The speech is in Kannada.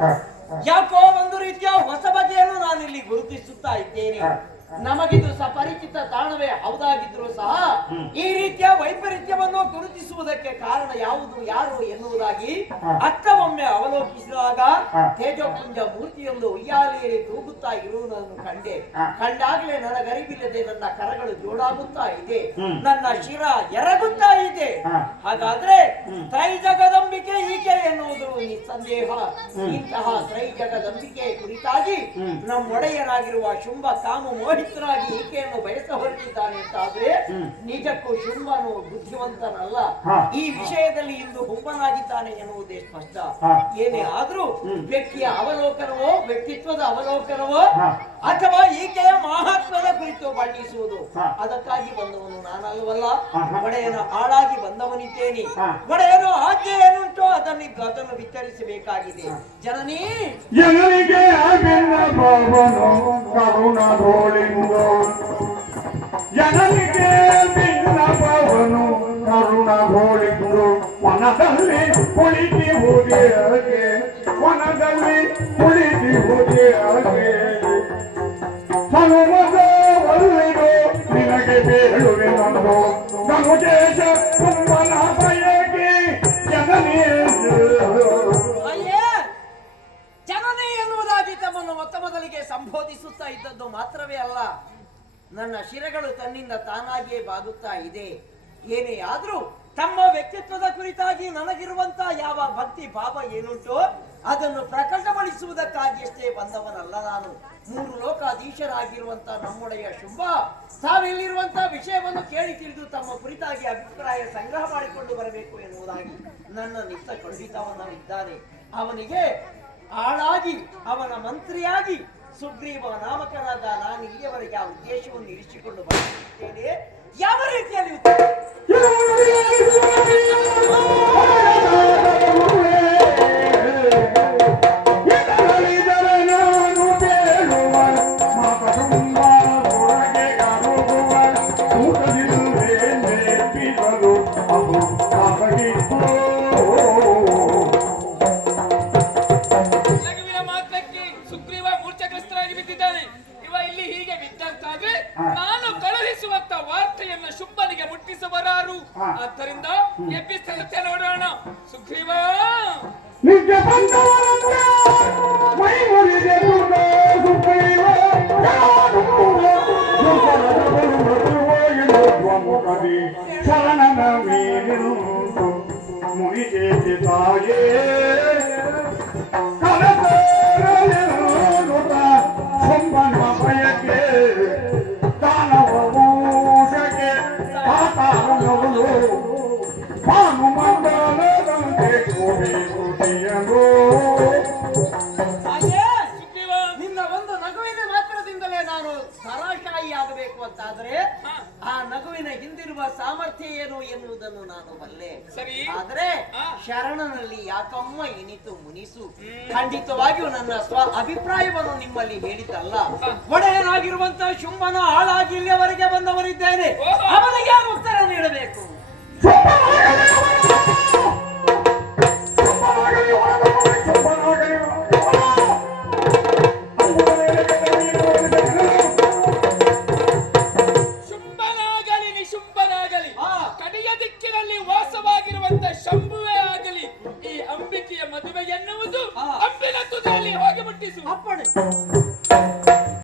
ಹ, ಯಾಕೋ ಒಂದು ರೀತಿಯ ಹೊಸ ಬಗೆಯನ್ನು ಇಲ್ಲಿ ಗುರುತಿಸುತ್ತಾ ಇದ್ದೇನೆ. ನಮಗಿದು ಸಪರಿಚಿತ ತಾಣವೇ ಹೌದಾಗಿದ್ರು ಸಹ ಈ ರೀತಿಯ ವೈಪರೀತ್ಯವನ್ನು ಗುರುತಿಸುವುದಕ್ಕೆ ಕಾರಣ ಯಾವುದು ಯಾರು ಎನ್ನುವುದಾಗಿ ಅತ್ತವೊಮ್ಮೆ ಅವಲೋಕಿಸಿದಾಗ. ತೇಜೋಪುಂಜ ಮೂರ್ತಿಯೊಂದು ಉಯ್ಯಾಲೆಯಲ್ಲಿ ತೂಗುತ್ತಾ ಇರುವುದನ್ನು ಕಂಡೆ. ಕಂಡಾಗ್ಲೇ ನನ್ನ ನನಗರಿವಿಲ್ಲದೆ ನನ್ನ ಕರಗಳು ಜೋಡಾಗುತ್ತಾ ಇದೆ. ನನ್ನ ಶಿರ ಎರಗುತ್ತಾ ಇದೆ. ಹಾಗಾದ್ರೆ. ತ್ರೈ ಜಗದಂಬಿಕೆ ಈಕೆ ಎನ್ನುವುದು ನಿಸ್ಸಂದೇಹ. ಇಂತಹ ತ್ರೈ ಜಗದಂಬಿಕೆ ಕುರಿತಾಗಿ ನಮ್ಮೊಡೆಯರಾಗಿರುವ ಶುಂಭ ಕಾಮ ಮೋಹಿತರಾಗಿ ಈಕೆಯನ್ನು ಬಯಸ ಹೊರಟಿದ್ದಾನೆ ಅಂತಾದ್ರೆ ಆದ್ರೆ ನಿಜಕ್ಕೂ ಶುಂಭನು ಬುದ್ಧಿವಂತನಲ್ಲ. ಈ ವಿಷಯದಲ್ಲಿ ಇಂದು ಹುಂಬನಾಗಿದ್ದಾನೆ ಎನ್ನುವುದೇ ಸ್ಪಷ್ಟ. ಏನೇ ಆದ್ರೂ ವ್ಯಕ್ತಿಯ ಅವಲೋಕನವೋ ವ್ಯಕ್ತಿತ್ವದ ಅವಲೋಕನವೋ ಅಥವಾ ಈಕೆಯ ಮಹಾತ್ಮದ ಕುರಿತು ಅದಕ್ಕಾಗಿ ಬಂದವನು ನಾನಲ್ವಲ್ಲ. ಒಡೆಯನ ಆಳಾಗಿ ಬಂದವನಿದ್ದೇನೆ. ಒಡೆಯನು ಆಜ್ಞೆ ಏನುಂಟು ಅದನ್ನು ಅದನ್ನು ವಿತರಿಸಬೇಕಾಗಿದೆ ಜನನಿ ಜನನಿಗೆ ಜನನಿಗೆ ಪವನು ಕರುಣ ಧೋಳಿಂದು ಮನದಲ್ಲಿ ಕುಳಿತಿ ಹೋದಿಯಾಗೆ ನನ್ನ ಶಿರಗಳು ತನ್ನಿಂದ ತಾನಾಗಿಯೇ ಬಾಗುತ್ತಾ ಇದೆ. ಏನೇ ಆದರೂ ತಮ್ಮ ವ್ಯಕ್ತಿತ್ವದ ಕುರಿತಾಗಿ ನನಗಿರುವಂತಹ ಯಾವ ಭಕ್ತಿ ಭಾವ ಏನುಂಟೋ ಅದನ್ನು ಪ್ರಕಟಗೊಳಿಸುವುದಕ್ಕಾಗಿಯಷ್ಟೇ ಬಂದವನಲ್ಲ ನಾನು. ಮೂರು ಲೋಕಾಧೀಶರಾಗಿರುವಂತ ನಮ್ಮೊಡೆಯ ಶುಂಭ ತಾವೆಲ್ಲಿರುವಂತಹ ವಿಷಯವನ್ನು ಕೇಳಿ ತಿಳಿದು ತಮ್ಮ ಕುರಿತಾಗಿ ಅಭಿಪ್ರಾಯ ಸಂಗ್ರಹ ಮಾಡಿಕೊಂಡು ಬರಬೇಕು ಎನ್ನುವುದಾಗಿ ನನ್ನ ನಿತ್ತ ಖಂಡಿತವನಿದ್ದಾನೆ ಅವನಿಗೆ ಆಳಾಗಿ ಅವನ ಮಂತ್ರಿಯಾಗಿ ಸುಗ್ರೀವ ನಾಮಕನಾದ ನಾನು ಇಲ್ಲಿಯವರೆಗೆ ಆ ಉದ್ದೇಶವನ್ನು ಇರಿಸಿಕೊಂಡು ಬಂದಿದ್ದೇನೆ ಬಿದ್ದಂತಾದ್ರೆ ನಾನು ಕಳುಹಿಸುವಂತ ವಾರ್ತೆಯನ್ನು ಶುಂಭನಿಗೆ ಮುಟ್ಟಿಸಬರಾರು. ಆದ್ದರಿಂದ ಎಬ್ಬಿಸ್ತಂತೆ ನೋಡೋಣ. ಸುಗ್ರೀವ! ಬಂದವರಂತೆ ಮೈ ಮುರಿದೆ ಸುಗ್ರೀವ. ಶರಣನ ತಾಯೇ. ನಿನ್ನ ಒಂದು ನಗುವಿನ ಮಾತ್ರದಿಂದಲೇ ನಾನು ಆಗಬೇಕು ಅಂತಾದ್ರೆ ಆ ನಗುವಿನ ಹಿಂದಿರುವ ಸಾಮರ್ಥ್ಯ ಏನು ಎನ್ನುವುದನ್ನು ನಾನು ಬಲ್ಲೆ. ಆದ್ರೆ ಶರಣನಲ್ಲಿ ಯಾಕಮ್ಮ ಇನಿತು ಮುನಿಸು? ಖಂಡಿತವಾಗಿಯೂ ನನ್ನ ಸ್ವ ಅಭಿಪ್ರಾಯವನ್ನು ನಿಮ್ಮಲ್ಲಿ ಹೇಳಿದ್ದಲ್ಲ. ಒಡೆಯನಾಗಿರುವಂತಹ ಶುಂಭನ ಹಾಳಾಗಿ ಇಲ್ಲಿಯವರೆಗೆ ಬಂದವರಿದ್ದೇನೆ. ಅವನಿಗೆ ಉತ್ತರ ನೀಡಬೇಕು? 谁让我们干嘛？